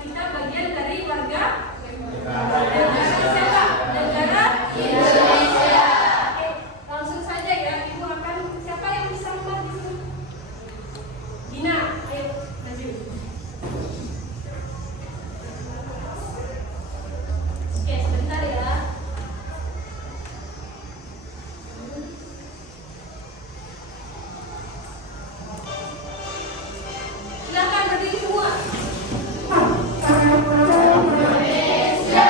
kita bagian dari warga negara siapa? Negara Indonesia. Oke, langsung saja ya, Ibu akan siapa yang bisa membantu? Dina, ayo maju. Oke, sebentar ya. Silakan berdiri semua. Indonesia.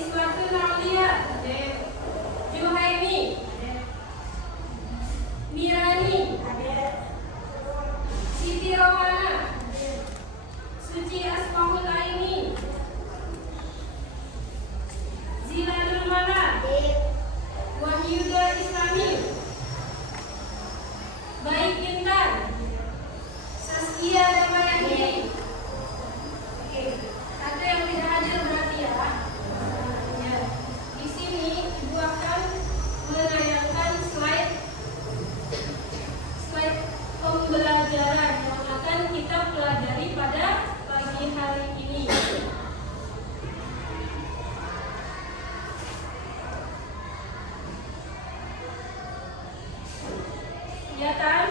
Ismatul Aulia, Juhaimi, Mirani, Siti Rohana, Suci Asmaul Aini, Zilalul Mala, Wahyuda Islami, Baik Intan, Saskia Damayani. Oke, ada yang tidak hadir berarti ya. Ya. Di sini Ibu akan menayangkan slide pembelajaran yang akan kita pelajari pada pagi hari ini. Ya kan?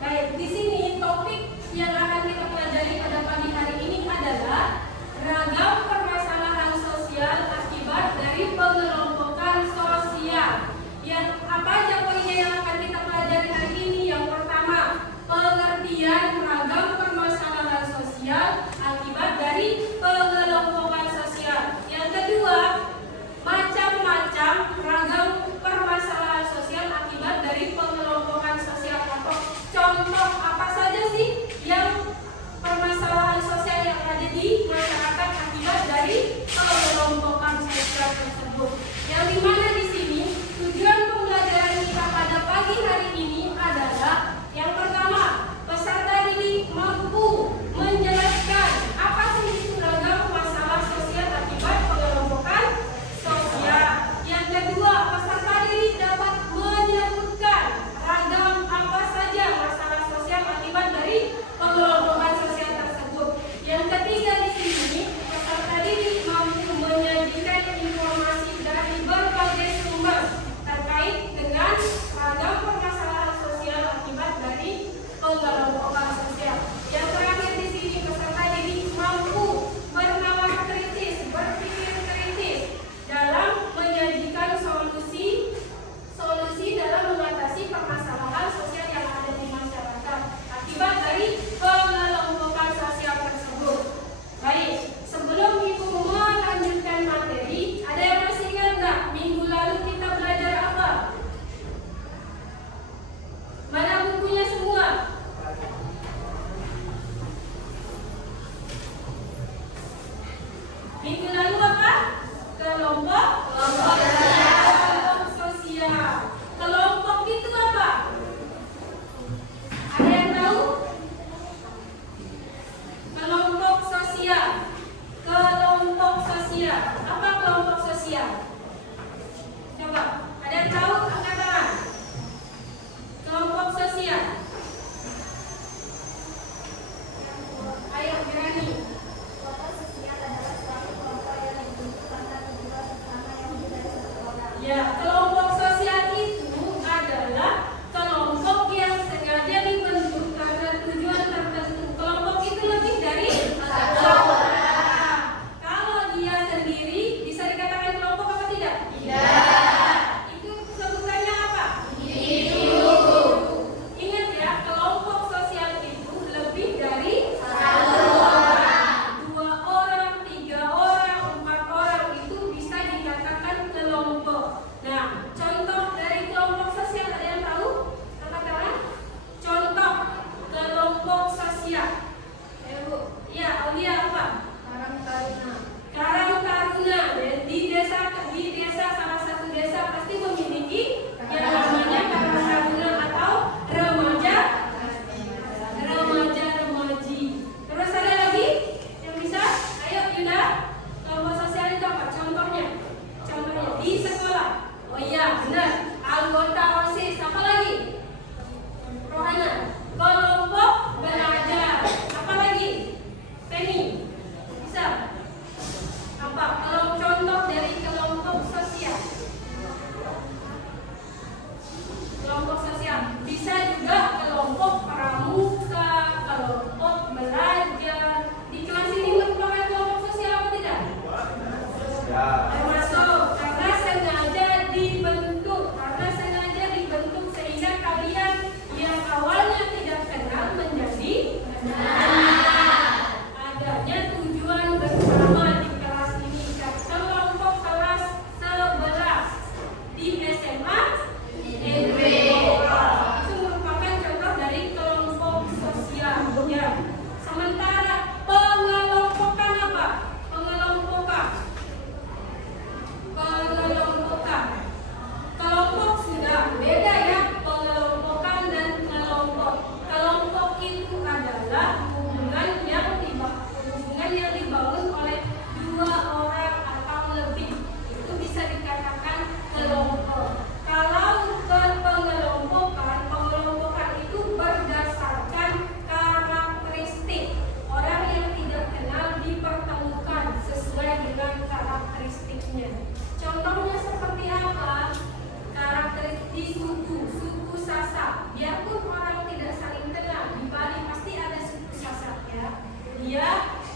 Baik, di sini topik yang akan kita pelajari pada pagi hari ini adalah ragam permasalahan sosial akibat dari pengelompokan sosial. Yang apa aja poinnya yang akan kita pelajari hari ini? Yang pertama, pengertian ragam permasalahan sosial akibat dari pengelompokan sosial. Yang kedua, macam-macam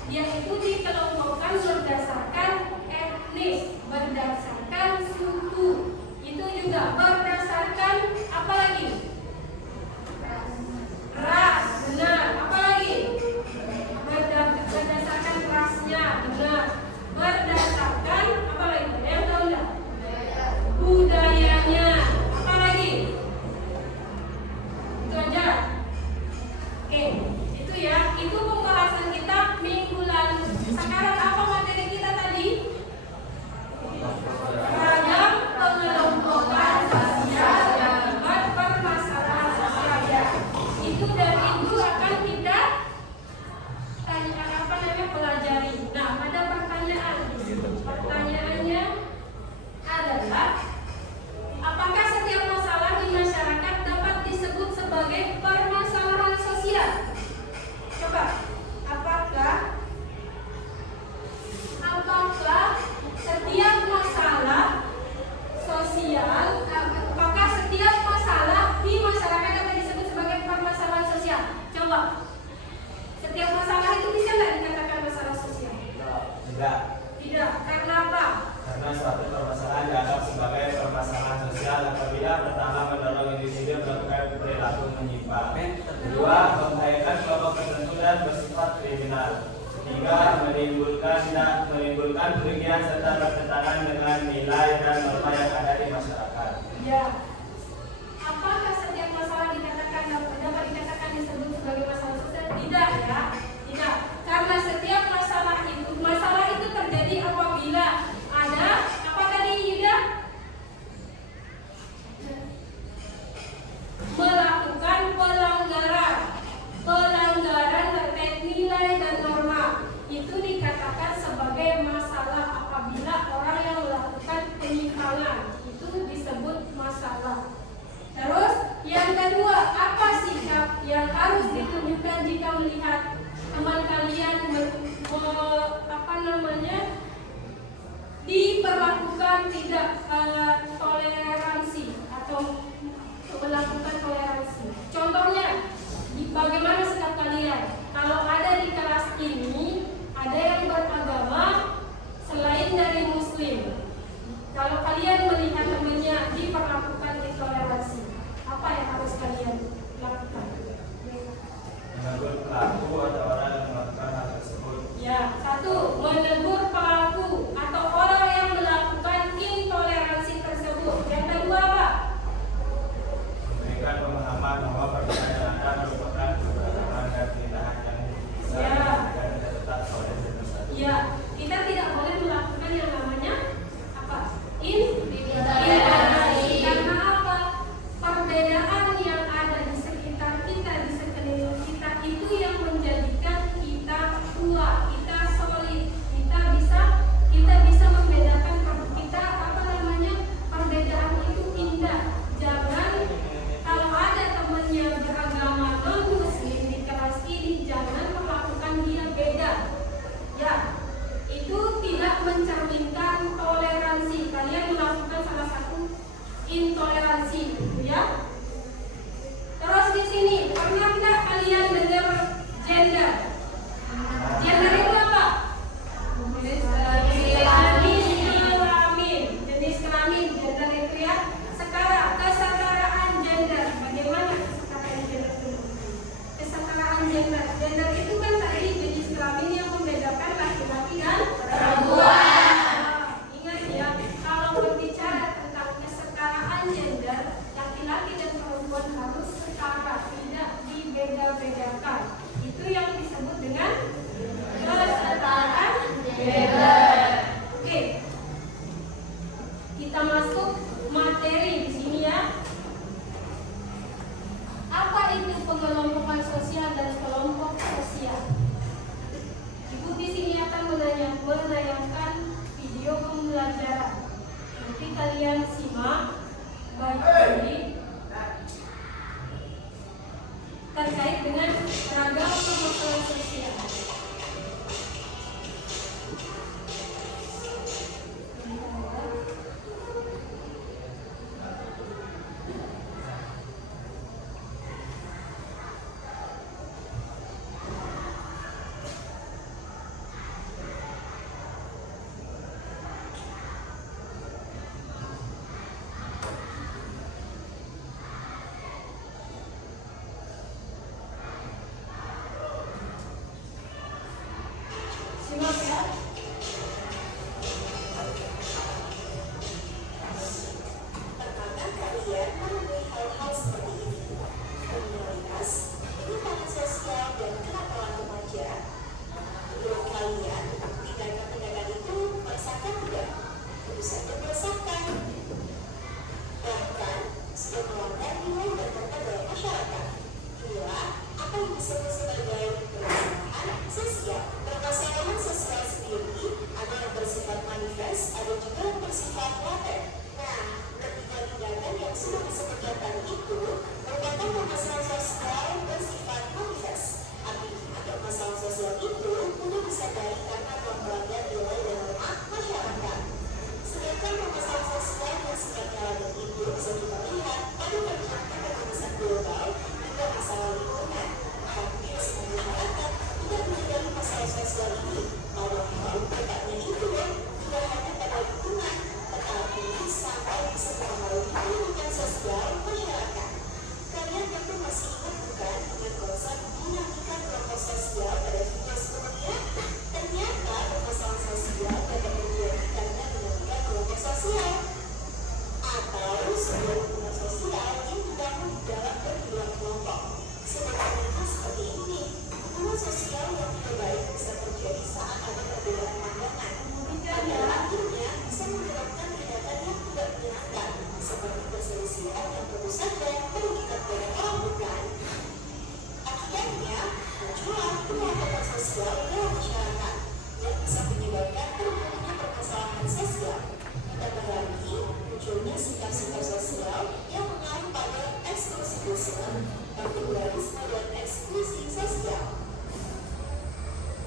Dia itu dikelompokkan berdasarkan etnis, berdasarkan suku. Itu juga berdasarkan apa lagi? Ras, benar. Apa lagi? Berdasarkan rasnya, benar. Berdasarkan apa lagi? Yang tahu enggak? Budayanya. Apa lagi? Itu aja. Oke, itu ya. Itu pembahasan kita minggu lalu. Sekarang apa materi kita tadi? Ragam pengelompokan sosial akibat permasalahan sosial ya. Itu dan itu akan kita pelajari. Nah, ada pertanyaan. Pertanyaannya adalah, apakah setiap masalah di masyarakat dapat disebut sebagai permasalahan sosial? Coba, apakah setiap masalah sosial, apakah setiap masalah di masyarakat dapat disebut sebagai permasalahan sosial? Coba, setiap masalah itu bisa nggak dikatakan masalah sosial? Tidak. Tidak. Karena apa? Karena suatu permasalahan dianggap sebagai permasalahan sosial apabila pertama mendorong individu melakukan perilaku menyimpang, kedua membahayakan kelompok tertentu dan bersifat kriminal, tiga menimbulkan kerugian serta bertentangan dengan nilai dan norma yang ada di masyarakat. Ya. Apakah setiap masalah dapat dikatakan disebut sebagai masalah sosial? Tidak ya. Tidak. Karena setiap masalah itu terjadi apabila ada apa tadi Yuda? Melakukan pelanggaran terkait nilai dan norma. Itu dikatakan sebagai masalah apabila orang yang melakukan penyimpangan. Itu disebut masalah. Terus yang kedua, apa sikap yang harus ditunjukkan jika melihat teman kalian diperlakukan tidak toleransi atau melakukan toleransi? Contohnya, bagaimana sikap kalian? Kalau ada di kelas ini ada yang beragama selain dari Muslim, kalau kalian melihat temannya diperlakukan intoleransi, apa yang harus kalian lakukan? Menegur pelaku atau orang yang melakukan hal tersebut. Ya, satu, menegur pelaku atau orang yang melakukan intoleransi tersebut. Yang kedua apa? Memberikan pemahaman bahwa perbedaan yang ada merupakan keberagaman dan keindahan yang bisa Ya. dan tetap solid dan bersatu. Ya, kita tidak boleh melakukan yang namanya sosial. Permasalahan sosial sendiri ada yang bersifat manifest, ada juga yang bersifat laten. Nah, ketiga tindakan yang sudah disebutkan tadi itu merupakan permasalahan sosial bersifat manifest. Artinya, permasalahan sosial itu mudah disadari karena melanggar nilai dan norma masyarakat. Sedangkan permasalahan sosial yang sifatnya laten itu bisa kita lihat pada perjalanan pemanasan global hingga masalah lingkungan. Hampir semua masyarakat tidak menyadari masalah sosial ini. Padahal letaknya itu tidak hanya pada lingkungan, tetapi sampai bisa mempengaruhi pendidikan sosial masyarakat. Kalian tentu masih ingat bukan dengan konsep dinamika kelompok sosial pada video sebelumnya? Ternyata permasalahan sosial dapat terjadi karena dinamika kelompok sosial atau sebuah hubungan sosial yang dibangun dalam perguruan kelompok. Sebenarnya seperti ini, hubungan sosial yang tidak baik bisa terjadi saat ada perbedaan pandangan. Pada akhirnya bisa menyebabkan tindakan yang tidak menyenangkan, seperti perselisihan yang tentu saja merugikan banyak orang, bukan? Akibatnya, muncullah kelompok sosial dalam masyarakat yang bisa menyebabkan terjadinya permasalahan sosial. Ditambah lagi, munculnya sikap-sikap sosial yang mengarah pada eksklusivisme, individualisme, dan eksklusi sosial.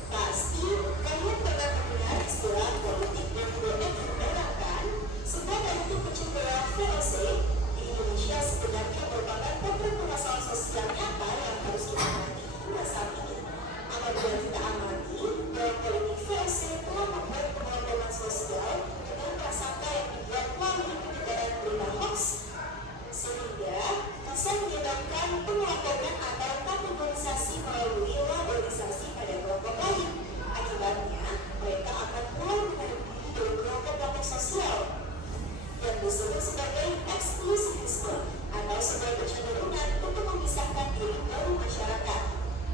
Pasti kalian pernah mendengar istilah politik yang tidak dibenarkan. Sebagai bentuk pencemberan VOC di Indonesia sebenarnya merupakan potret permasalahan sosial nyata yang harus kita amati hingga saat ini. Apabila kita amati bahwa politik VOC telah membuat pengelompokan sosial dengan prasangka yang dibuat melalui penyebaran berita hoax, sehingga bisa menyebabkan pengelompokan atau kategorisasi melalui labelisasi pada kelompok lain. Akibatnya, mereka akan mulai menarik diri dari kelompok-kelompok sosial yang disebut sebagai eksklusivisme atau sebagai kecenderungan untuk memisahkan diri dari masyarakat.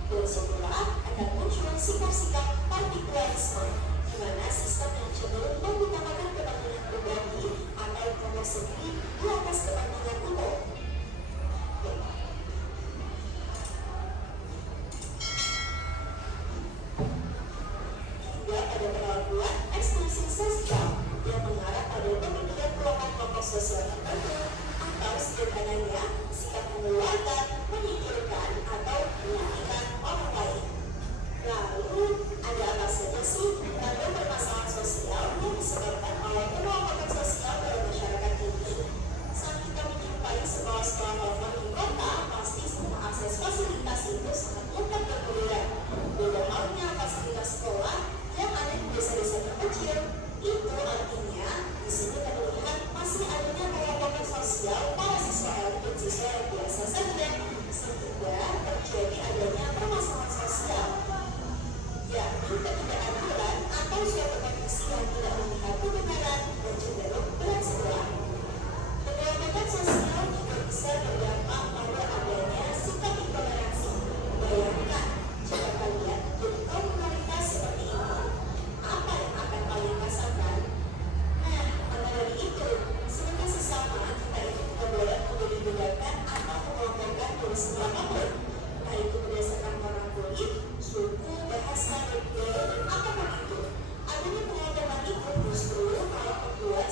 Dari situlah akan muncul sikap-sikap partikularisme, di mana sistem yang cenderung mengutamakan kepentingan pribadi atau kelompok sendiri di atas kepentingan umum. Hingga pada pengakuan eksklusi sosial yang mengarah pada pembentukan kelompok-kelompok sosial tertentu, atau sederhananya sikap mengeluarkan, menyingkirkan, atau menafikan orang lain. Lalu, ada apa saja sih ragam permasalahan sosial yang disebabkan oleh kelompok sosial dalam masyarakat ini? Saat kita menjumpai sekolah-sekolah favorit di kota, pasti semua akses fasilitas itu sangat lengkap dan modern. Beda halnya fasilitas sekolah yang ada di desa-desa terkecil. Itu artinya di sini terlihat masih adanya kelompok sosial para siswa elit dan siswa yang biasa saja, sehingga terjadi adanya permasalahan sosial, yakni ketidakadilan atau suatu kondisi yang tidak memihak kebenaran dan cenderung berat sebelah. Kelompok sosial juga bisa berdampak pada adanya sikap intoleransi. Bayangkan jika kalian menjadi kaum minoritas seperti ini, apa yang akan kalian rasakan? Nah, maka dari itu, sebagai sesama kita itu tidak boleh membedakan atau mengelompokkan dari semua apapun, entah itu berdasarkan warna kulit, suku, bahasa, dan budaya, dan apapun itu. Adanya pengelompokan itu justru malah membuat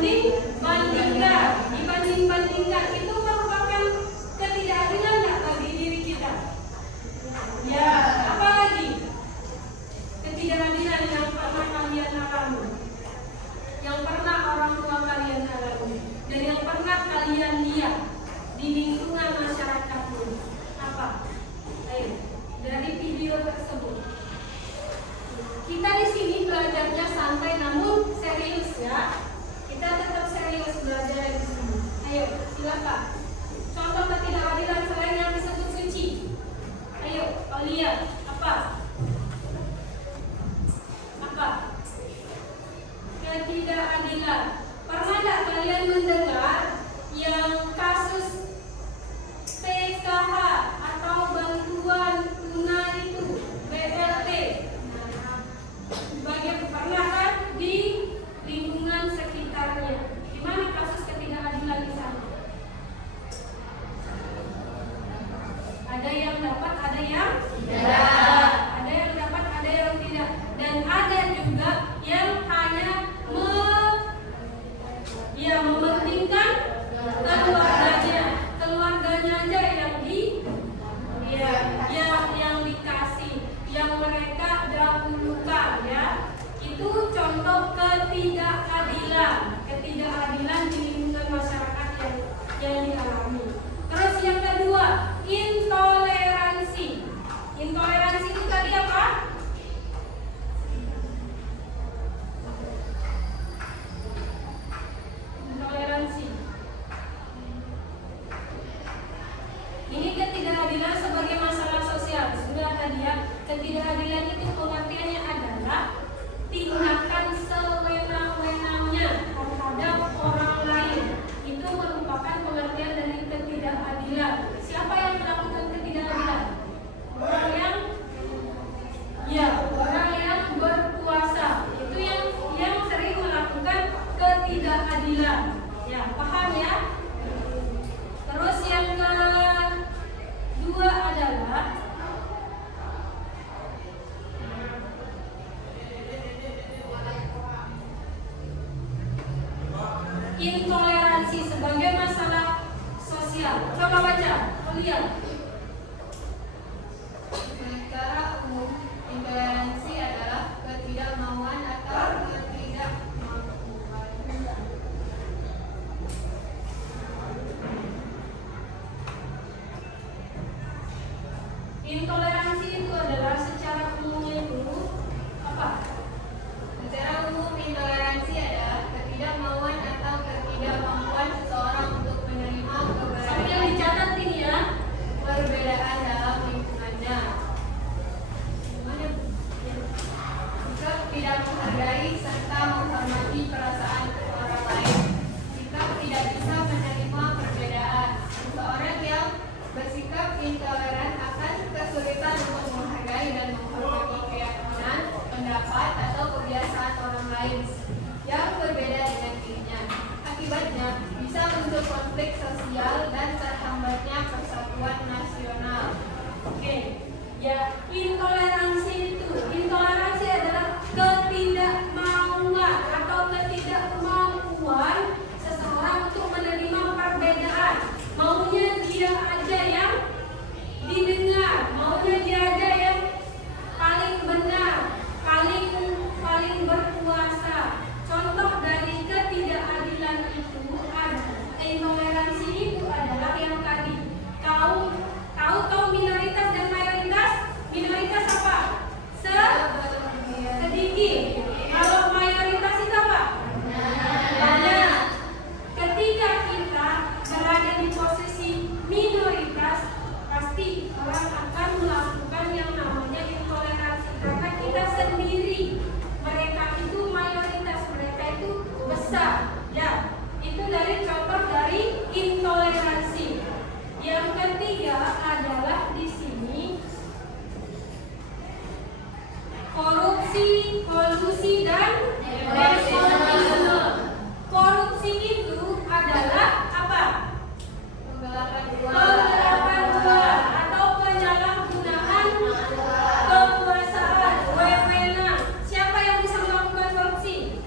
dibanding-bandingkan itu merupakan ketidakadilan nggak bagi diri kita? Ya, apa lagi? Ketidakadilan yang pernah kalian alami, yang pernah orang tua kalian alami, dan yang pernah kalian lihat di lingkungan masyarakatmu. Apa? Ayo, dari video tersebut. Kita di sini belajarnya santai namun serius ya. Kita tetap serius belajar di sini. Ayo, silakan. Contoh ketidakadilan selain yang disebut suci. Ayo, lihat apa? Apa? Ketidakadilan. Pernah nggak kalian mendengar yang kasus PKH atau bantuan tunai itu BLT? Pernah kan di lingkungan sekitarnya? Gimana kasus ketidakadilan di sana? Ada yang dapat, ada yang tidak. Ada yang dapat, ada yang tidak. Dan ada juga yang hanya mementingkan keluarganya aja yang dikasih, yang mereka dahulukan ya. Itu contoh ketidakadilan di lingkungan masyarakat yang dialami. Terus yang kedua, intoleransi. Intoleransi itu tadi apa? Intoleransi. Ini ketidakadilan sebagai masalah sosial. Sudah tadi ya, ketidakadilan itu pengertiannya adalah tindakan sewenang-wenangnya terhadap orang lain. Itu merupakan pengertian dari ketidakadilan. Siapa yang melakukan ketidakadilan? Orang yang berkuasa. Itu yang sering melakukan ketidakadilan. Ya, paham ya? Terus yang kedua adalah intoleransi sebagai masalah sosial. Coba baca, lihat. Secara umum, intoleransi adalah ketidakmauan atau ketidakmampuan. Intoleransi itu adalah secara umumnya itu apa? Secara umum, intoleransi adalah ketidakmauan atau ketidakmampuan seseorang untuk menerima Sambil dicatat ini ya. perbedaan dalam lingkungannya. Sikap tidak menghargai serta menghormati perasaan orang lain. Sikap tidak bisa menerima perbedaan. Seseorang yang bersikap intoleran akan kesulitan untuk menghargai dan menghormati keyakinan, pendapat, atau kebiasaan orang lain yang berbeda dengan dirinya. Akibatnya bisa muncul konflik sosial dan terhambatnya persatuan nasional. Oke. Ya, intoleransi adalah ketidakmauan atau ketidakmampuan seseorang untuk menerima perbedaan. Maunya dia aja yang didengar, maunya dia aja yang paling benar, paling berkuasa. Contoh dari ketidakadilan itu intoleransi itu adalah yang tadi. Tahu minoritas dan mayoritas? Minoritas apa? Sedikit. Kalau mayoritas itu apa? Banyak. Ketika kita berada di posisi minoritas, pasti orang akan melakukan yang namanya intoleransi karena kita sendiri. Mereka itu mayoritas, mereka itu besar. Ya, itu dari contoh dari intoleransi. Yang ketiga adalah di sini korupsi, kolusi dan nepotisme. Korupsi itu adalah apa? Penggelapan uang. Penggelapan uang atau penyalahgunaan kekuasaan, wewenang. Siapa yang bisa melakukan korupsi?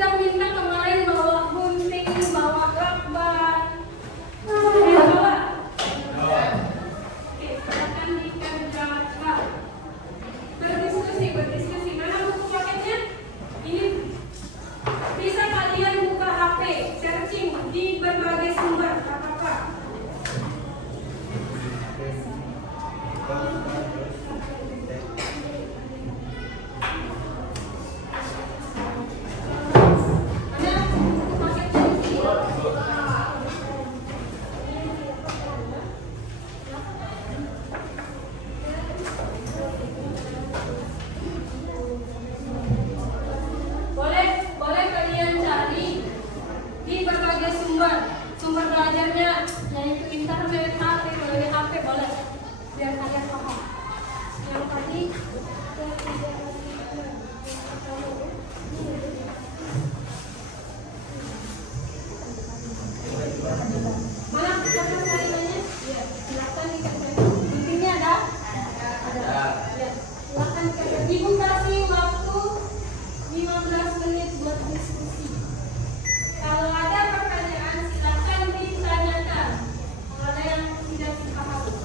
sudah minta kemarin bawa gunting, bawa lakban. Bawa. Oke, silakan dikerjakan. Berdiskusi. Mana buku paketnya? Ini bisa kalian buka HP, searching di berbagai sumber. Apa-apa? Boleh kalian cari di berbagai sumber belajarnya, yaitu internet, HP boleh, biar kalian paham. Yang tadi mana silakan cari nanya? Iya, silakan dikasih. Guntingnya ada? Ada. Ya, silakan dikasih. Ibu kasih waktu 15 menit buat diskusi. Kalau ada pertanyaan silakan ditanyakan. Kalau ada yang tidak dipahami.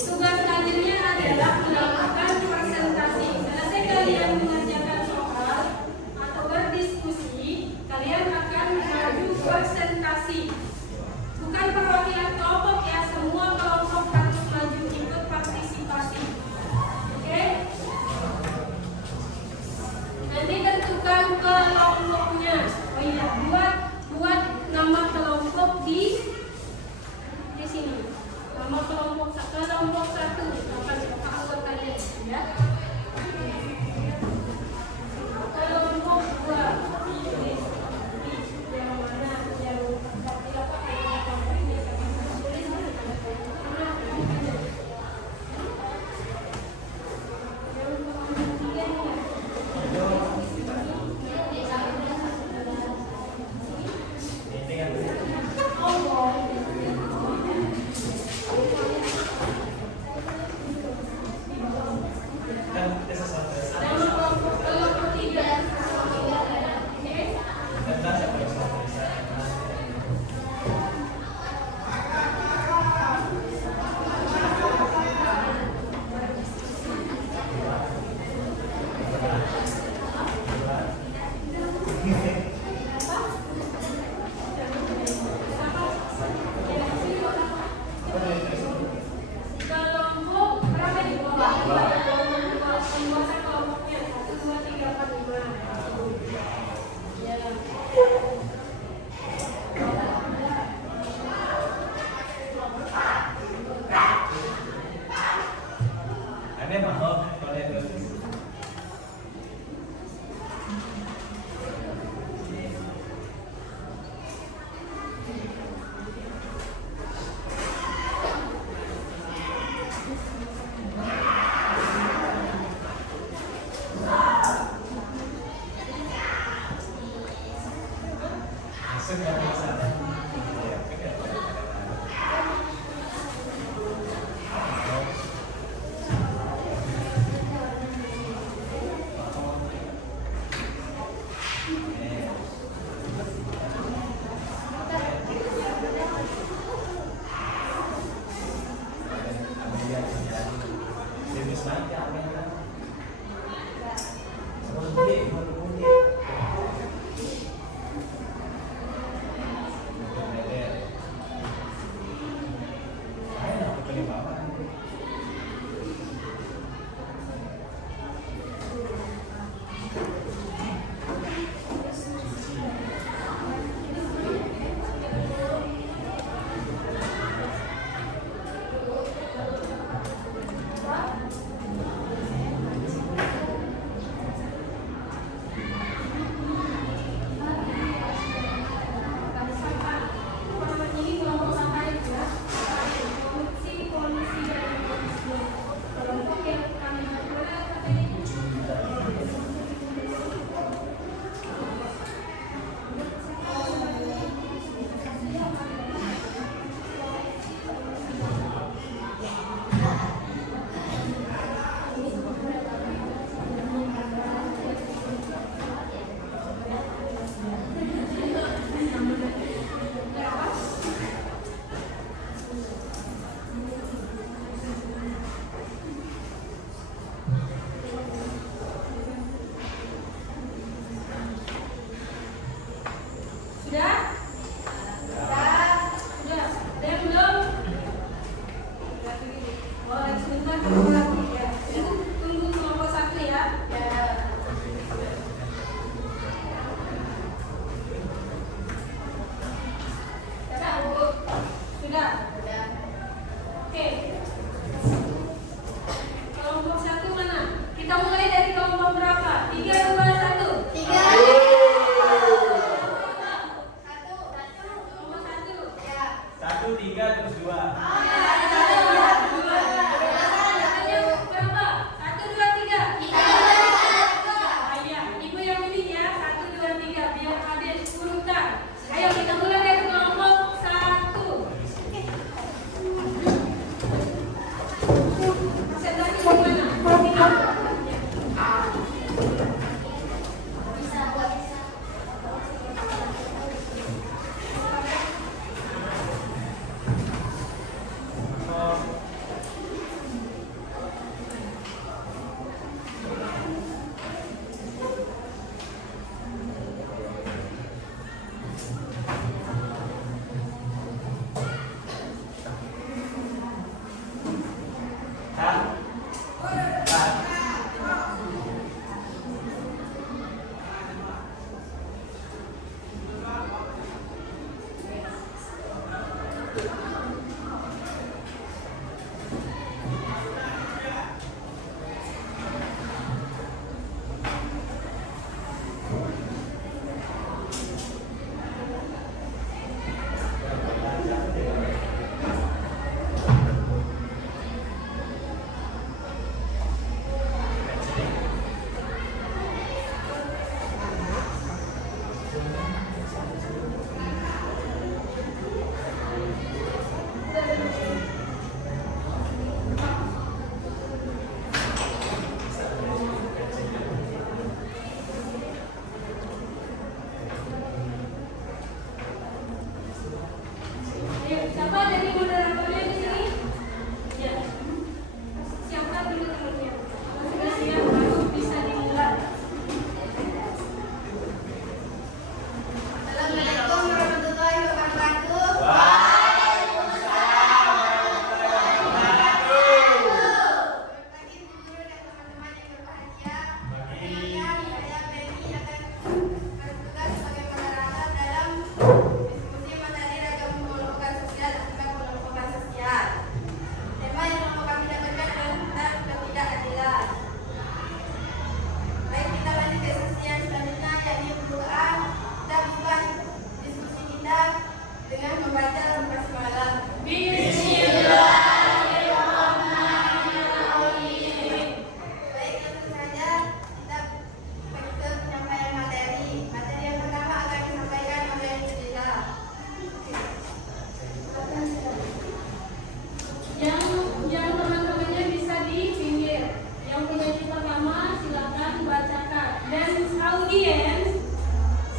Tugas selanjutnya adalah melakukan presentasi. Selesai kalian mengerjakan soal atau berdiskusi, kalian akan maju presentasi. Bukan perwakilan kelompok ya, semua kelompok harus maju ikut partisipasi. Oke? Nanti tentukan kelompoknya. Oh iya, buat nama kelompok di sini. Nama kelompok satu akan anggotanya ya. Kelompok 2 yang mana yang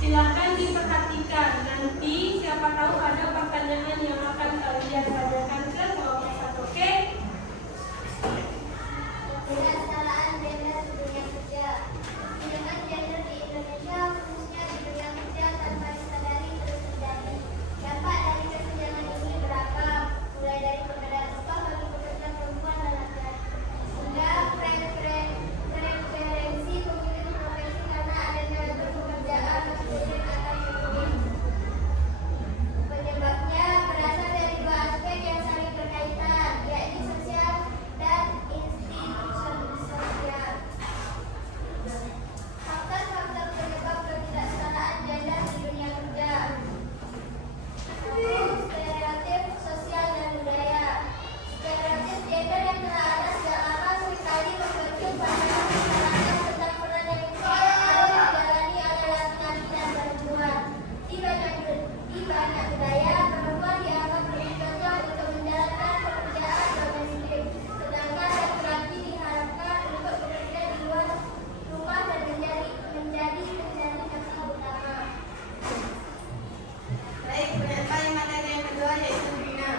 Silakan diperhatikan. Nanti siapa tahu ada pertanyaan yang akan kalian tanyakan ke kelompok 1. Oke? Kesetaraan gender di dunia kerja. Tindakan gender di Indonesia, khususnya di dunia kerja, tanpa disadari terus terjadi. Dampak dari kesenjangan ini beragam, mulai dari perbedaan upah bagi pekerja perempuan dan laki-laki, hingga preferensi pemilih profesi karena adanya pekerjaan maskulin atau feminin. Penyebabnya berasal dari dua aspek yang saling berkaitan, yakni sosial dan institusional. Faktor-faktor penyebab ketidaksetaraan gender di dunia kerja. Stereotip sosial dan budaya. Stereotip gender yang telah ada sejak lama seringkali membentuk pandangan masyarakat tentang peran yang harus dijalani oleh laki-laki dan perempuan. Di banyak budaya, perempuan dianggap lebih cocok untuk menjalankan pekerjaan domestik, sedangkan laki-laki diharapkan untuk bekerja di luar rumah dan menjadi pencari nafkah utama. Baik, penyertai materi yang kedua yaitu bina.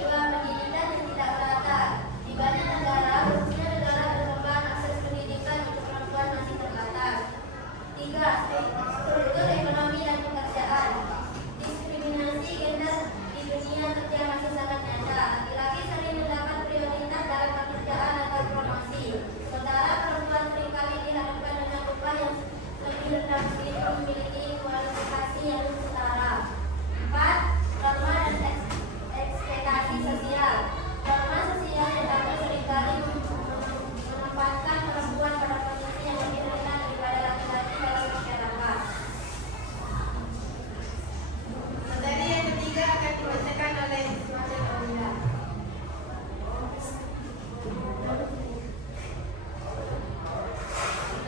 Dua, pendidikan yang tidak merata. Di banyak negara, khususnya negara berkembang, akses pendidikan untuk perempuan masih terbatas. 3, struktur ekonomi dan pekerjaan. Diskriminasi gender di dunia kerja masih sangat nyata. Laki-laki sering mendapat prioritas dalam pekerjaan atau promosi, sementara perempuan seringkali dihadapkan dengan upah yang lebih rendah meski memiliki kualifikasi yang setara. 4, norma dan ekspektasi sosial. Norma sosial yang dapat seringkali menempatkan perempuan pada posisi yang lebih rendah daripada laki-laki dalam masyarakat. Materi yang ketiga akan dibacakan oleh Ismail Aulia.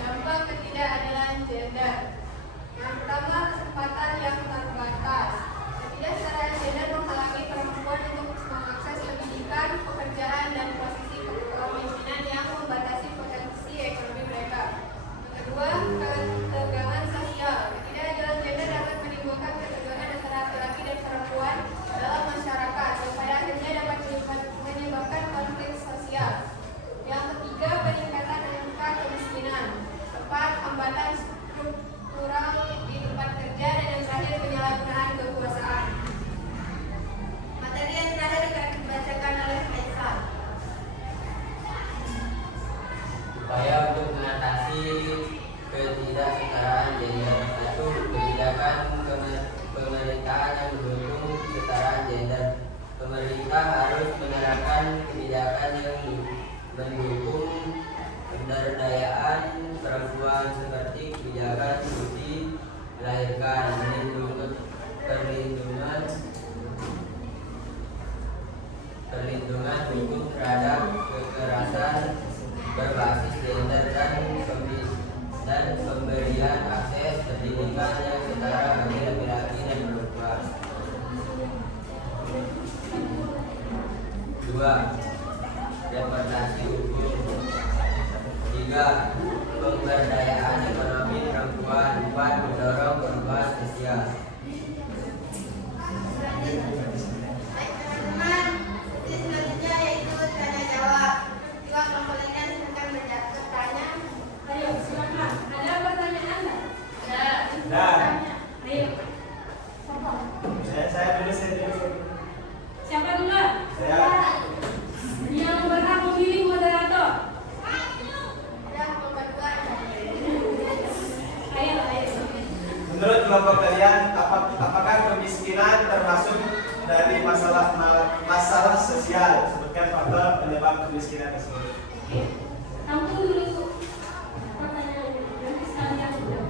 Dampak ketidakadilan gender. Yang pertama, kesempatan yang terbatas. Ketidaksetaraan gender menghalangi perempuan untuk mengakses pendidikan, pekerjaan, dan posisi kepemimpinan yang membatasi potensi ekonomi mereka. Yang kedua, ketegangan sosial. Ketidakadilan gender dapat menimbulkan ketegangan antara laki-laki dan perempuan dalam masyarakat, yang pada akhirnya dapat menyebabkan konflik sosial. Yang ketiga, peningkatan angka kemiskinan. 4, hambatan struktural di tempat kerja, dan yang terakhir penyalahgunaan kekuasaan. Materi yang terakhir akan dibacakan oleh Faisal. Upaya untuk mengatasi ketidaksetaraan gender. 1. Kebijakan pemerintahan yang mendukung kesetaraan gender. Pemerintah harus menerapkan kebijakan yang mendukung pemberdayaan perempuan seperti kebijakan cuti melahirkan, perlindungan hukum terhadap kekerasan berbasis gender, dan pemberian akses pendidikan yang setara bagi laki-laki dan perempuan. 2. Reformasi hukum. 3. Pemberdayaan ekonomi perempuan. 4. Mendorong perubahan sosial. Baik teman-teman, sesi selanjutnya yaitu tanya jawab. Dua kelompok lainnya silakan bertanya. Ayo, silakan. Ada pertanyaan nggak? Ada. Ayo. Siapa? Saya dulu. Siapa dulu? Saya. Yang berhak memilih moderator. Ada kelompok dua. Ayo. Menurut kelompok kalian, apakah kemiskinan termasuk dari masalah sosial? Sebutkan faktor penyebab kemiskinan tersebut. Oke. Tampung dulu pertanyaan ini. Nanti sekalian jawab.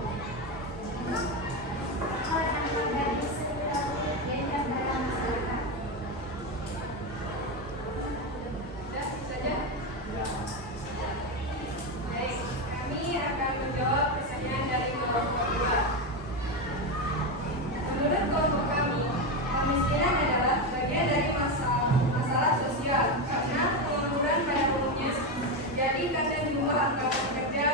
Sudah saja. Baik, kami akan menjawab pertanyaan dari kelompok dua. Menurut kelompok kami, kemiskinan adalah bagian dari masalah sosial karena pengangguran pada umumnya jadi karena jumlah angka pekerja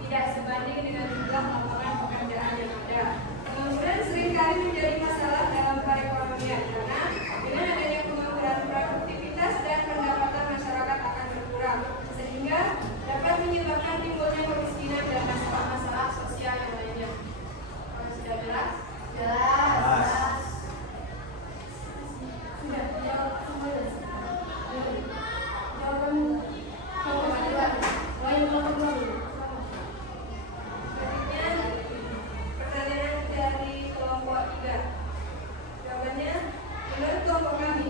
tidak sebanding diimbangi dengan jumlah lapangan pekerjaan yang ada. Pengangguran seringkali menjadi masalah dalam perekonomian karena dengan adanya pengangguran produktivitas dan pendapatan masyarakat akan berkurang sehingga dapat menyebabkan timbulnya kemiskinan dan masalah-masalah sosial yang lainnya. Sudah jelas? Jelas. Sudah jawab semuanya. Jawaban kelompok kedua. Lain kelompok kedua dulu. Selanjutnya pertanyaan dari kelompok 3. Jawabannya, menurut kelompok kami,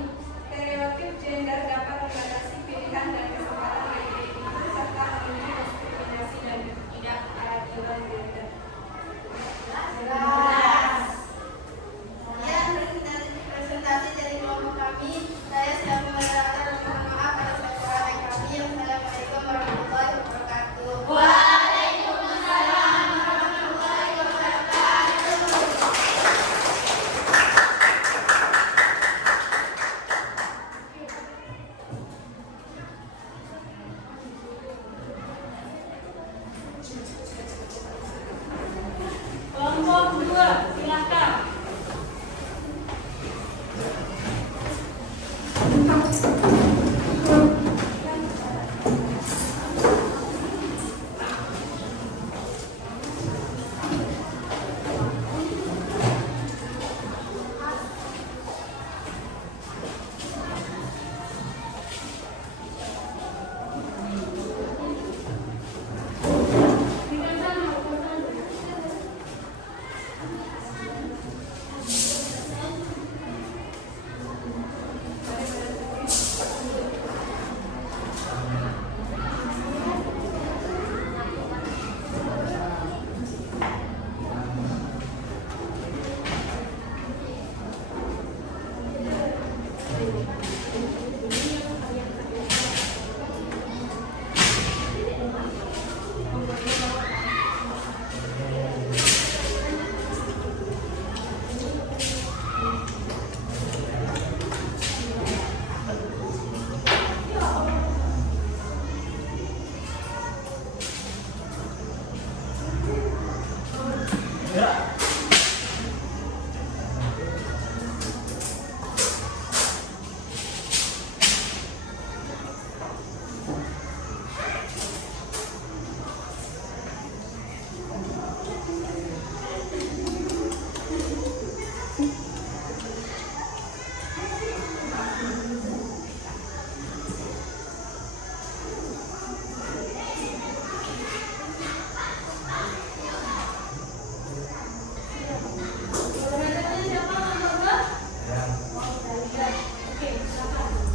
stereotip gender dapat membatasi pilihan dan kesempatan bagi individu serta memenuhi diskriminasi dan tidak keadilan gender. Jelas. Saya presentasi dari kelompok kami. Saya sedang membacakan dan mohon maaf atas kekurangan kami. Assalamualaikum warahmatullahi wabarakatuh. Waalaikumsalam warahmatullahi wabarakatuh. Kelompok 2, silakan.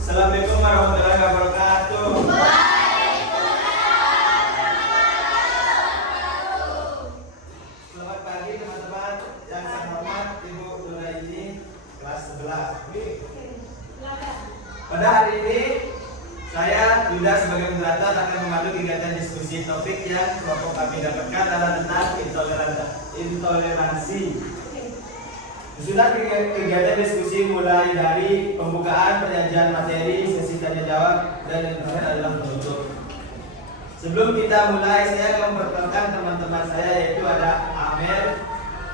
Assalamualaikum warahmatullahi wabarakatuh. Selamat pagi teman-teman yang saya hormat Ibu Nuraini kelas 11. Pada hari ini saya Yuda sebagai moderator akan memandu kegiatan diskusi. Topik yang kelompok kami dapatkan adalah tentang intoleransi. Sudah kegiatan diskusi mulai dari pembukaan, penyajian materi, sesi tanya jawab, dan yang terakhir adalah penutup. Sebelum kita mulai, saya akan memperkenalkan teman-teman saya, yaitu ada Amel,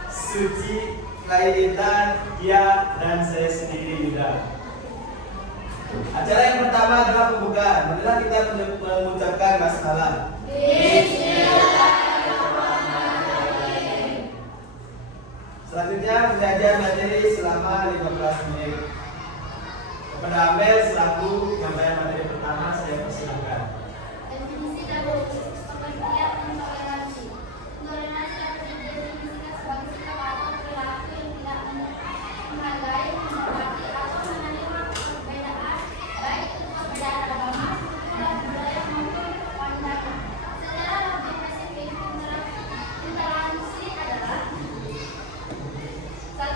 Suci, Laitan, Kia, dan saya sendiri Yuda. Acara yang pertama adalah pembukaan. Marilah kita mengucapkan basmalah. Selanjutnya penyajian materi selama 15 menit. Kepada Amel selaku penyampaian materi pertama, saya persilakan. Definisi dan pengertian intoleransi. Intoleransi dapat didefinisikan sebagai sikap atau perilaku yang tidak menghargai, menghormati, atau menerima perbedaan, baik itu perbedaan agama, suku, budaya maupun pandangan. Secara lebih spesifik, intoleransi adalah 1.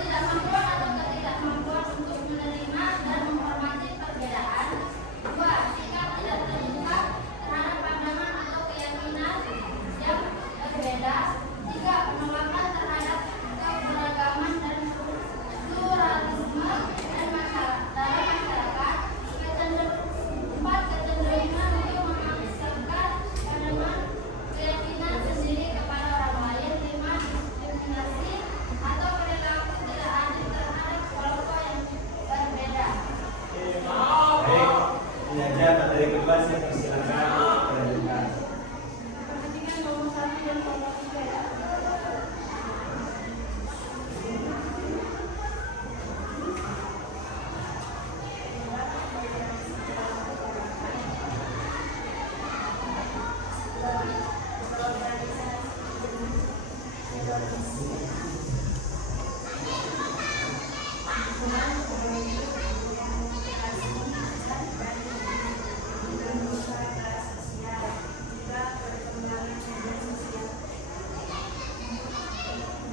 Ketidakmampuan atau ketidakmampuan untuk menerima dan menghormati perbedaan. 2. Sikap tidak terbuka terhadap pandangan atau keyakinan yang berbeda. 3. Penolakan terhadap keberagaman dan pluralisme dalam masyarakat. 4. Kecenderungan untuk memaksakan pandangan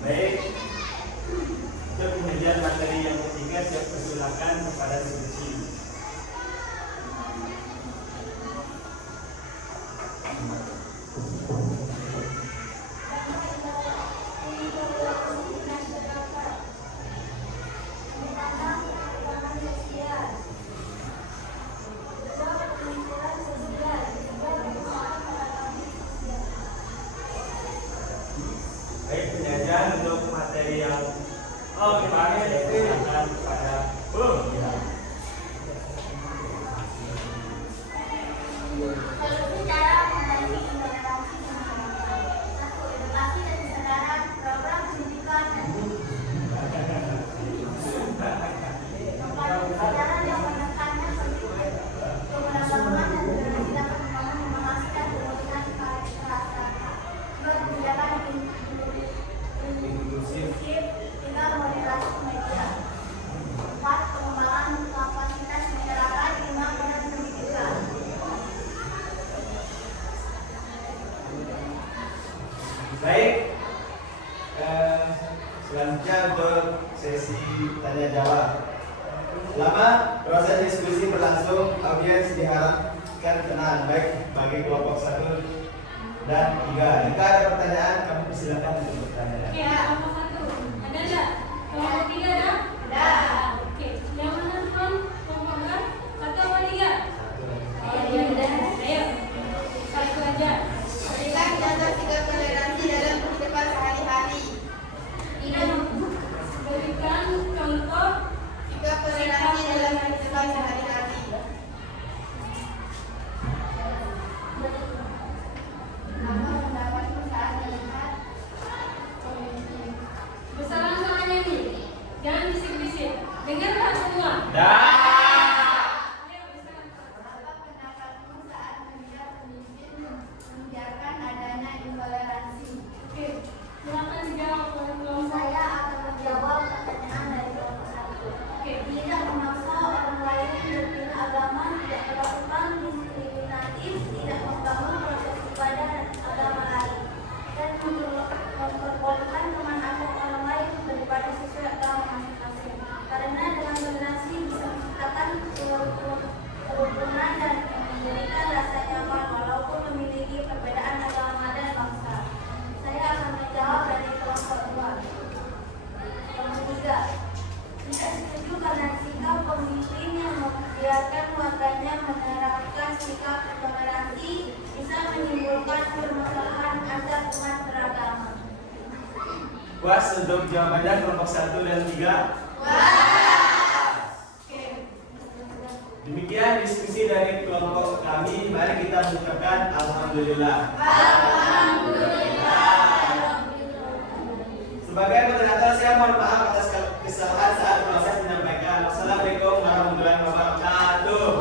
Baik, untuk pengajian materi yang ketiga saya persilakan kepada diskusi. Baik, penyajian untuk materi yang dipakai silakan kepada ya. Solusi cara mengatasi intoleransi di masyarakat. 1. Edukasi dan kesadaran program pendidikan dan kesadaran yang menekankan prinsip keberagaman dan toleransi dapat membangun memahami dan kemudian masyarakat. 2. Kebijakan inklusif dengan moderasi media. 4. Pengembangan kapasitas masyarakat dengan benar pendidikan. Baik, selanjutnya untuk sesi tanya jawab. Selama proses diskusi berlangsung, audiens diharapkan tenang, baik bagi kelompok 1 dan 3. Jika ada pertanyaan, kami persilakan untuk bertanya. Oke, kelompok 1. Ada enggak? Kelompok 3 ada? Ada. Oke, yang mana duluan? Kelompok enggak? 1 apa 3? Ayo. Satu aja. Berikan contoh sikap toleransi dalam kehidupan sehari-hari. Berikan contoh Sikap toleransi dalam kehidupan sehari-hari. Apa pendapatmu saat melihat pemimpin? besar langsung aja nih. Jangan bisik-bisik. Dengarlah semua. Ayo besar. Apa pendapatmu saat melihat pemimpin membiarkan adanya intoleransi? Oke, silakan dijawab oleh kelompok. Saya akan menjawab pertanyaan dari kelompok 1. Oke, Tidak memaksa orang lain berpindah agama, tidak melakukan diskriminatif, tidak membangun proses ibadah agama lain, dan memperbolehkan teman atau orang lain beribadah sesuai agama masing-masing. Karena dengan toleransi bisa menciptakan kerukunan dan memberikan rasa nyaman walaupun memiliki perbedaan agama dan bangsa. Saya akan menjawab dari kelompok 2. Kelompok 3. Tidak setuju karena sikap pemimpin yang membiarkan warganya menerapkan sikap intoleransi bisa menimbulkan permasalahan antar umat beragama. Puas untuk jawabannya kelompok 1 dan 3. oke. Demikian diskusi dari kelompok kami. Mari kita mengucapkan alhamdulillah. Sebagai moderator, saya mohon maaf atas kesalahan saat proses menyampaikan. Wassalamualaikum warahmatullahi wabarakatuh.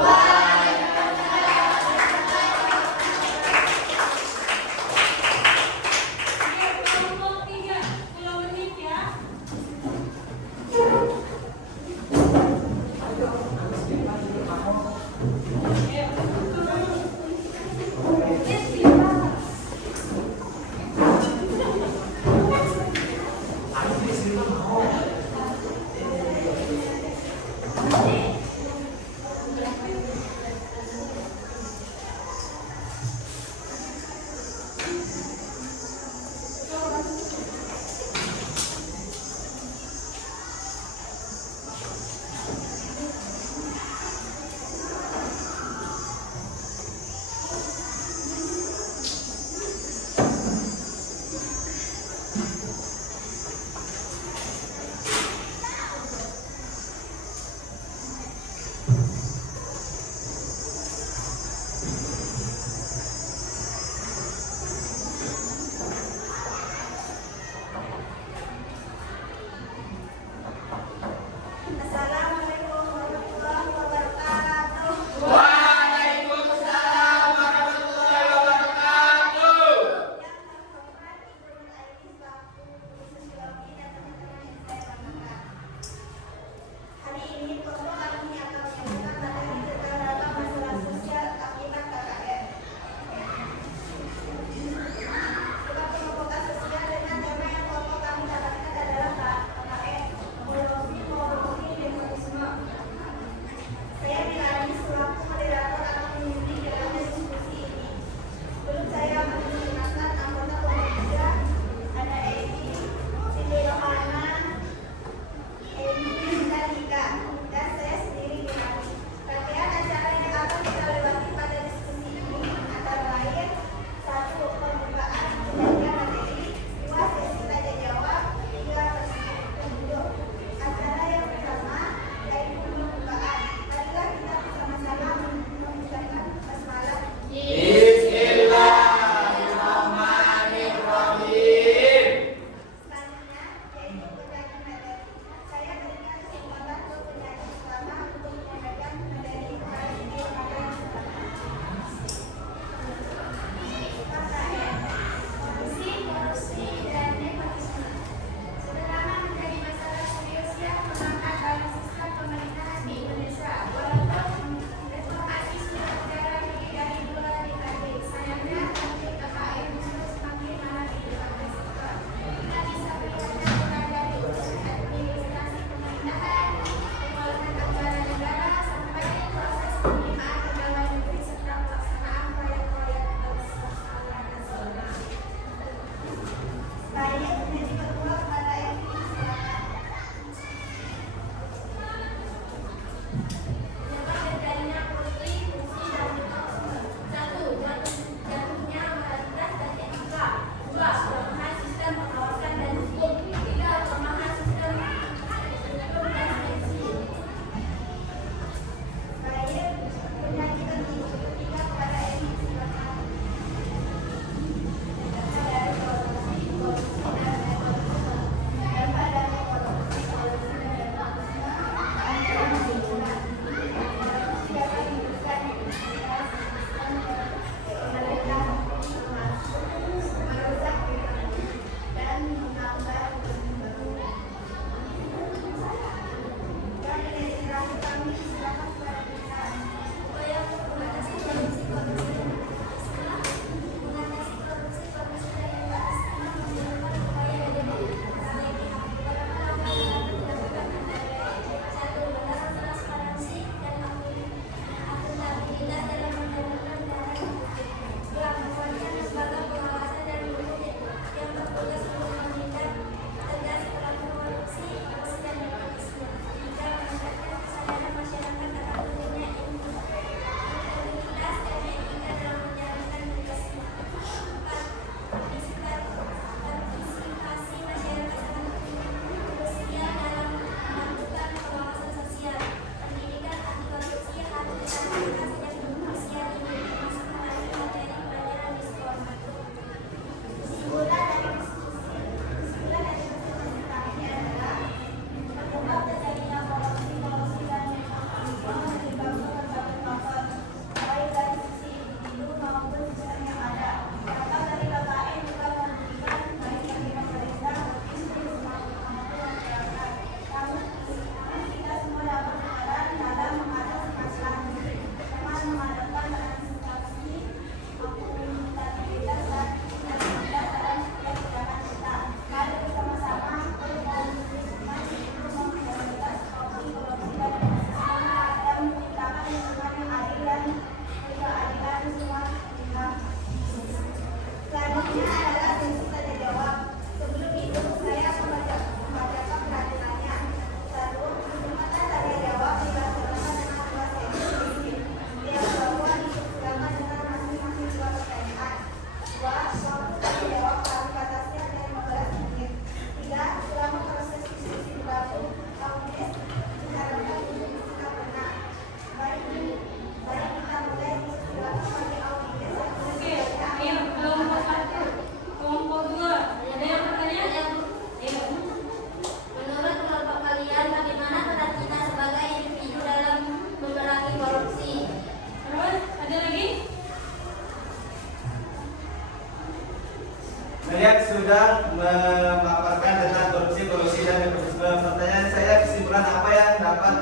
Kalian sudah memaparkan tentang korupsi, kolusi, dan nepotisme. Pertanyaan saya, kesimpulan apa yang dapat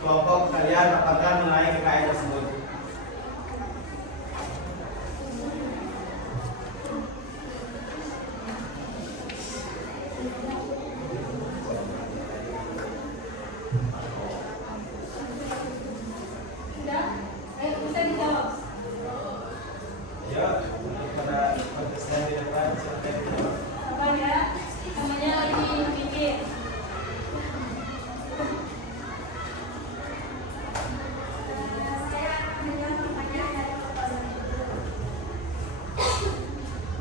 kelompok kalian dapatkan mengenai KKN tersebut? Sudah? Bisa dijawab. Ya, pada kontestan di depan silakan dijawab. Apa ya? Namanya lagi pikir. Saya akan menjawab pertanyaan dari pertanyaan itu.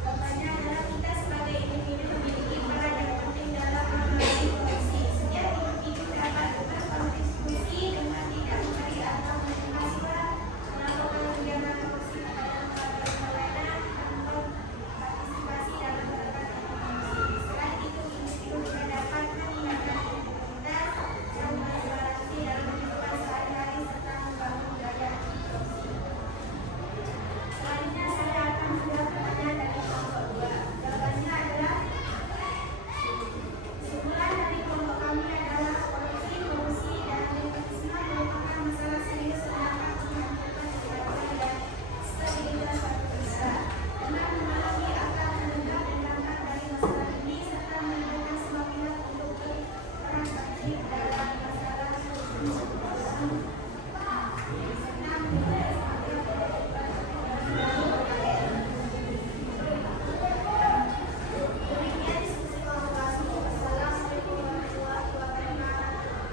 Pertanyaan adalah kita sebagai individu memiliki peran yang penting dalam mengatasi korupsi. Setiap individu dapat berkontribusi dengan tidak memberi atau menerima suap, melakukan kegiatan korupsi pada lembaga pelayanan, atau partisipasi dalam gerakan korupsi. Selain itu, individu juga dapat meningkatkan integritas dan transparansi dalam kehidupan sehari-hari serta membangun budaya anti korupsi. Selanjutnya saya akan menjawab pertanyaan dari kelompok 2. Jawabannya adalah kesimpulan dari kelompok kami adalah korupsi, kolusi, dan nepotisme merupakan masalah serius yang dapat menghancurkan kesejahteraan dan stabilitas suatu negara. Dengan memahami akar penyebab dan dampak dari masalah ini serta melibatkan semua pihak untuk berperan aktif dalam masalah korupsi, demikian diskusi kelompok kami.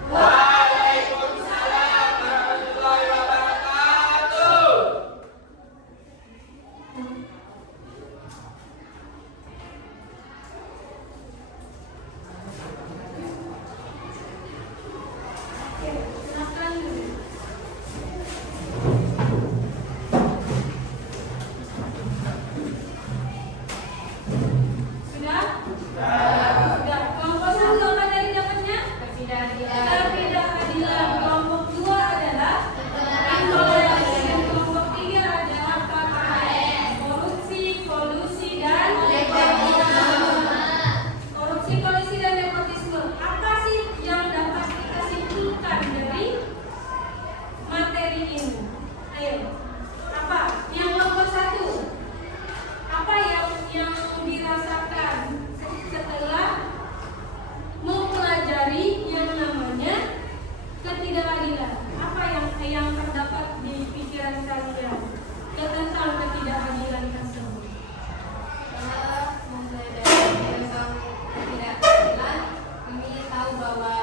Wassalamualaikum warahmatullahi wabarakatuh. Oke, silakan. Sudah? Sudah. Kelompok 1 apa dari dapatnya? Ketidakadilan. Kelompok 2 adalah intoleransi. Kelompok 3 adalah KKN. Korupsi, kolusi, dan nepotisme. Korupsi, kolusi, dan nepotisme. Apa sih yang dapat kita simpulkan dari materi ini? Ayo. Apa? Yang kelompok 1. Apa yang dirasakan setelah mempelajari yang namanya ketidakadilan? Apa yang terdapat di pikiran kalian tentang ketidakadilan tersebut? Setelah mempelajari tentang ketidakadilan, kami tahu bahwa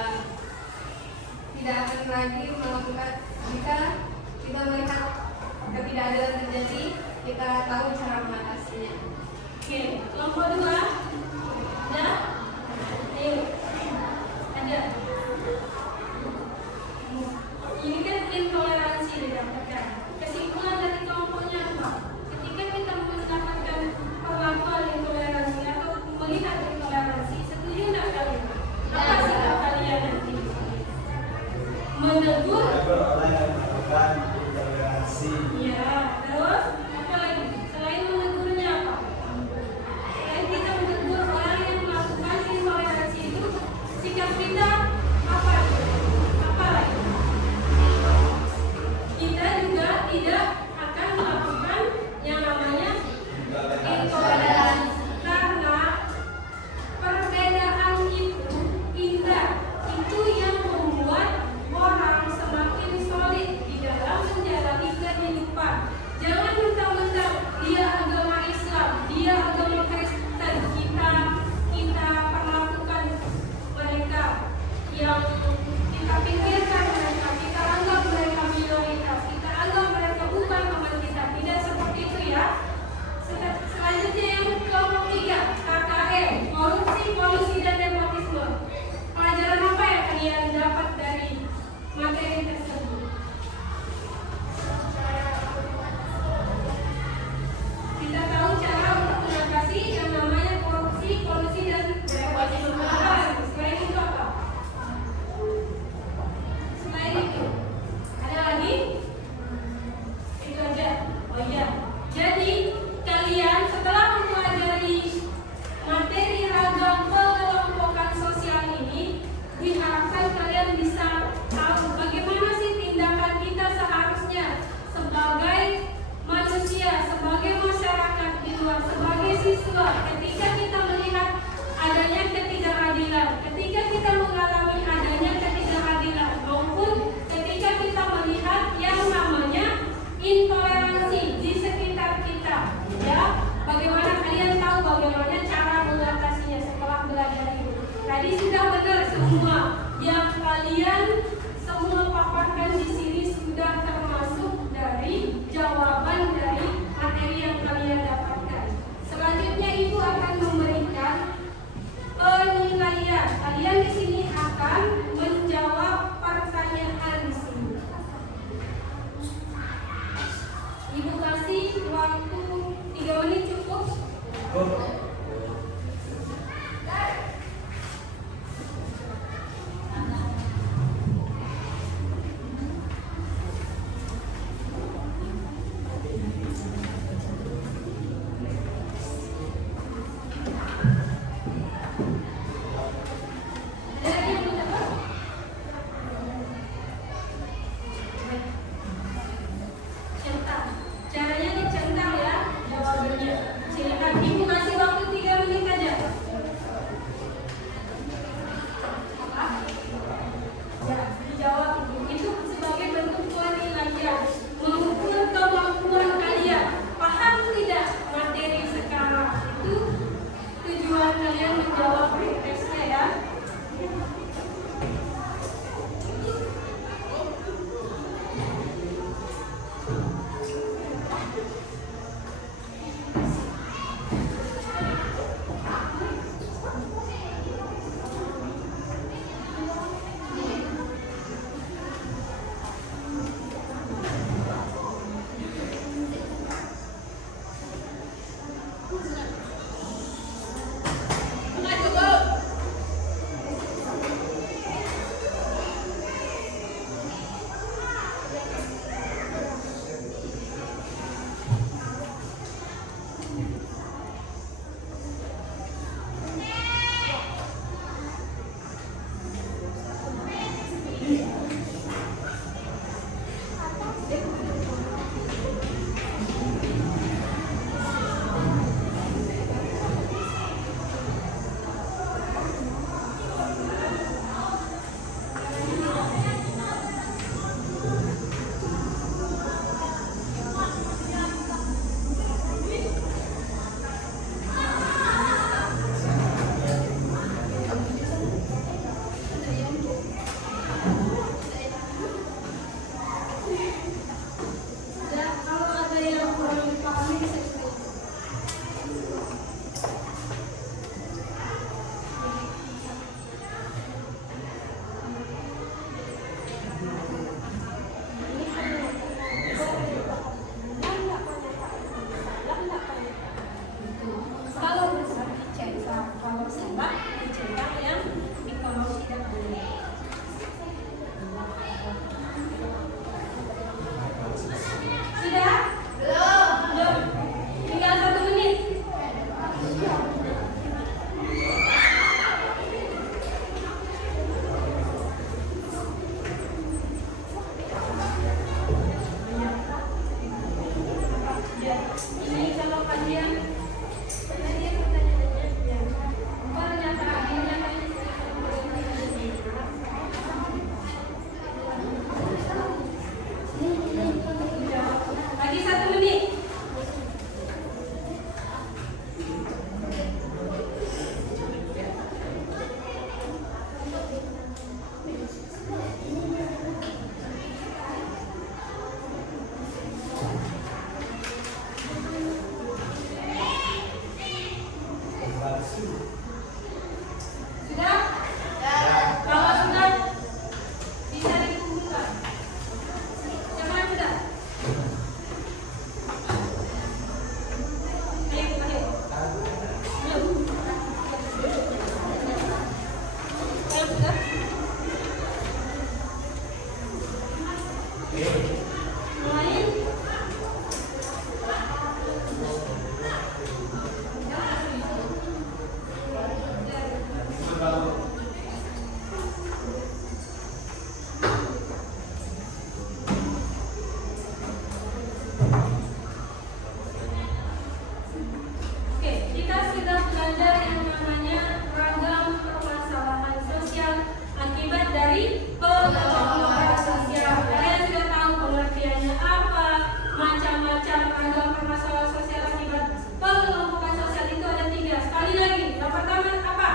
tidak akan lagi melakukan jika kita melihat ketidakadilan terjadi, kita tahu cara mengatasinya. Oke, kelompok 2 ada? Ayo, ada. Ini kan intoleransi didapatkan. Kesimpulan dari kelompoknya apa? Ketika kita mendapatkan perlakuan intoleransi atau melihat intoleransi, setuju nggak kalian? Apa sikap kalian nanti? Menegur? Menegur orang yang melakukan intoleransi. Iya. Terus apa lagi? Selain menegurnya apa? Selain kita sudah benar semua yang kalian semua paparkan di sini sudah termasuk dari jawaban dari materi yang kalian dapatkan. Selanjutnya Ibu akan memberikan penilaian. Kalian di sini akan menjawab pertanyaan di sini. Ibu kasih waktu 3 menit cukup? Centang. Caranya dicentang ya jawabannya. Silakan Ibu kasih waktu 3 menit aja. Apa? Ya, dijawab Ibu. Itu sebagai bentuk penilaian, mengukur kemampuan kalian. Paham tidak materi sekarang? Itu tujuan kalian menjawab tesnya ya. Ya, kalau ada yang kurang dipahami bisa ditanyakan. Kalau besar dicetak, kalau salah dicetak yang kalau tidak boleh. Sudah? Belum. Tinggal 1 menit. Ini kalau kalian lagi 1 menit. Sudah? Kalau sudah bisa dikumpulkan. Siapa yang sudah? Ayo. Belum. Yang sudah? Lain? Oke, kita sudah belajar yang namanya ragam permasalahan sosial akibat dari pengelompokan sosial. Kalian sudah tahu pengertiannya apa, macam-macam ragam permasalahan sosial akibat pengelompokan sosial itu ada 3. Sekali lagi, yang pertama apa?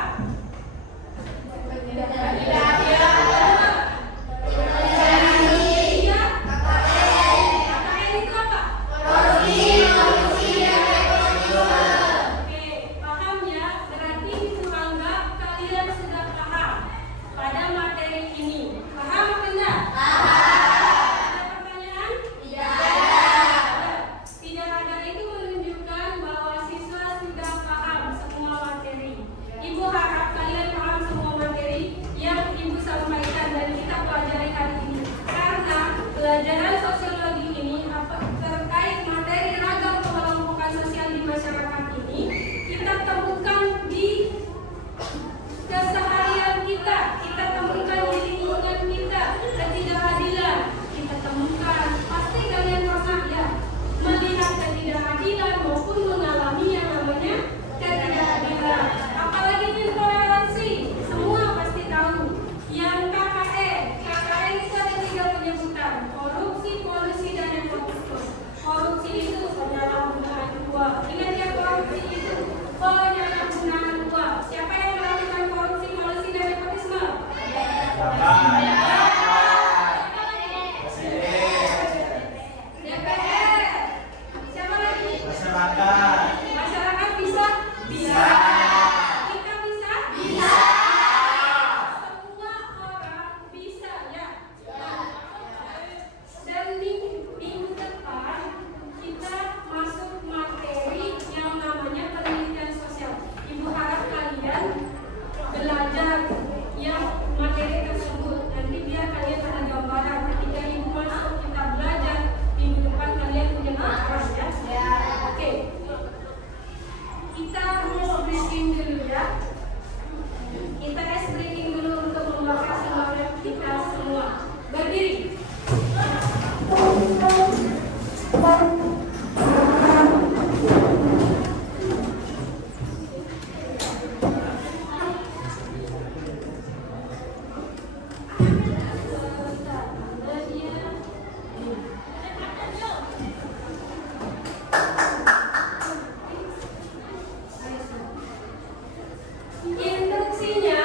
Instruksinya